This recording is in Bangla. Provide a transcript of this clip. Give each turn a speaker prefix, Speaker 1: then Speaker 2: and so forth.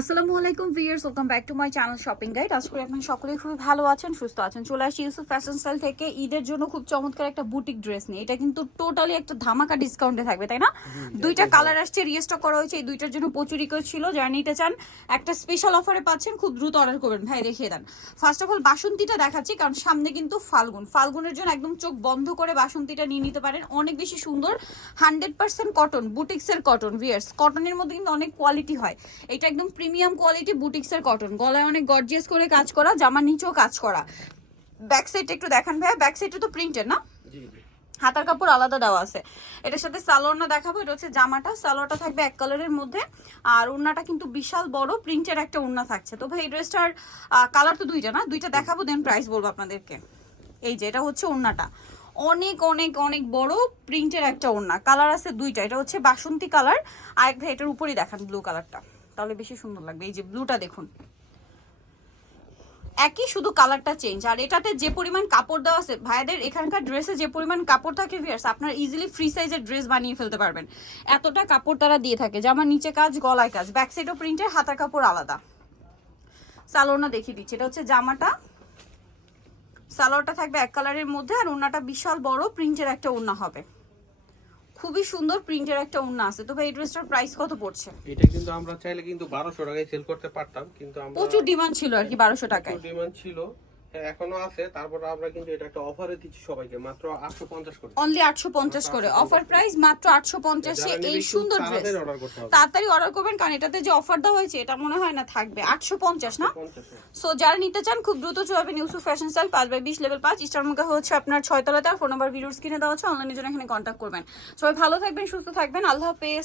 Speaker 1: আসসালামু আলাইকুম viewers welcome back to my channel shopping guide. আজ করে আপনারা সকলেই খুবই ভালো আছেন সুস্থ আছেন। চলে আসি ইউসুফ ফ্যাশন স্টাইল থেকে। ঈদের জন্য খুব চমৎকার একটা বুটিক ড্রেস নিয়ে। এটা কিন্তু টোটালি একটা ধামাকা ডিসকাউন্টে থাকবে তাই না? দুইটা কালার আসছে রিস্টক করা হয়েছে। এই দুইটার জন্য প্রচুর রিকোয়েস্ট ছিল। যারা নিতে চান একটা স্পেশাল অফারে পাচ্ছেন খুব দ্রুত অর্ডার করবেন। ভাই দেখিয়ে দেন। ফার্স্ট অফ অল বাসন্তীটা দেখাচ্ছি কারণ সামনে কিন্তু ফাল্গুন। ফাল্গুনের জন্য একদম চোখ বন্ধ করে বাসন্তীটা নিয়ে নিতে পারেন। অনেক বেশি সুন্দর। হান্ড্রেড পার্সেন্ট কটন বুটিক্সের কটন ভিয়ার্স কটনের মধ্যে কিন্তু অনেক কোয়ালিটি হয়। এটা একদম প্রিমিয়াম কোয়ালিটি বুটিক্সের কটন। গলায় অনেক গর্জিয়াস করে কাজ করা জামার নিচেও কাজ করা। ব্যাক সাইডটা একটু দেখান ভাইয়া। ব্যাক সাইডটা তো প্রিন্টেড না? হাতার কাপড় আলাদা দেওয়া আছে। এটার সাথে সালোয়ারটা দেখাবো। এটা হচ্ছে জামাটা। সালোয়ারটা থাকবে এক কালারের মধ্যে। আর ওড়নাটা কিন্তু বিশাল বড়। প্রিন্টের একটা ওড়না থাকছে। তো ভাই এই ড্রেসটার কালার তো দুইটা না? দুইটা দেখাবো দেন প্রাইস বলব আপনাদেরকে। এই যে এটা হচ্ছে ওড়নাটা। অনেক অনেক অনেক বড় প্রিন্টের একটা ওড়না। কালার আছে দুইটা। এটা হচ্ছে বাসন্তী কালার আর একটা এটার উপরেই দেখান ব্লু কালারটা তাহলে বেশি সুন্দর লাগবে। এই যে ব্লুটা দেখুন। একই শুধু কালারটা চেঞ্জ আর এটাতে যে পরিমাণ কাপড় দেওয়া আছে, ভাইয়াদের এখানকার ড্রেসে যে পরিমাণ কাপড় থাকে ভিয়ার্স আপনার ইজিলি ফ্রি সাইজের ড্রেস বানিয়ে ফেলতে পারবেন। এতটা কাপড় তারা দিয়ে থাকে। জামার নিচে কাজ, গলায় কাজ ব্যাক সাইডও প্রিন্টের হাতার কাপড় আলাদা। সালোয়ারটা দেখিয়ে দিচ্ছি। এটা হচ্ছে জামাটা। সালোয়ারটা থাকবে এক কালারের মধ্যে, আর ওড়নাটা বিশাল বড় প্রিন্টের একটা ওড়না হবে। খুবই সুন্দর প্রিন্টের একটা ওড়না আছে। তো ভাই এই ড্রেসটার প্রাইস কত পড়ছে?
Speaker 2: এটা কিন্তু আমরা চাইলে কিন্তু 1200 টাকায় সেল করতে পারতাম কিন্তু আমরা
Speaker 1: প্রচুর ডিমান্ড ছিল আর কি 1200 টাকায়।
Speaker 2: ডিমান্ড ছিল। এখনও আছে তারপর আমরা কিন্তু এটা একটা অফারে দিচ্ছি সবাইকে মাত্র আটশো পঞ্চাশ করে।
Speaker 1: অনলি আটশো পঞ্চাশ করে। অফার প্রাইস মাত্র আটশো পঞ্চাশে
Speaker 2: যারা নেবে
Speaker 1: এই সুন্দর ড্রেস
Speaker 2: তাড়াতাড়ি অর্ডার
Speaker 1: করবেন কারণ এটাতে যে অফার দেওয়া হয়েছে এটা মনে হয় না থাকবে। আটশো পঞ্চাশ না? সো যারা নিতে চান খুব দ্রুত চলে যাবেন ইউসুফ ফ্যাশন স্টাইল পাঁচ বাই বিশ লেভেল পাঁচ। স্টার মুখে হচ্ছে আপনার ছয়তলাতে আর ফোন নাম্বার ভিডিওর স্ক্রিনে দেওয়া হচ্ছে অনলাইনের জন্য এখানে কন্ট্যাক্ট করবেন। সবাই ভালো থাকবেন সুস্থ থাকবেন। আল্লাহ হাফেজ।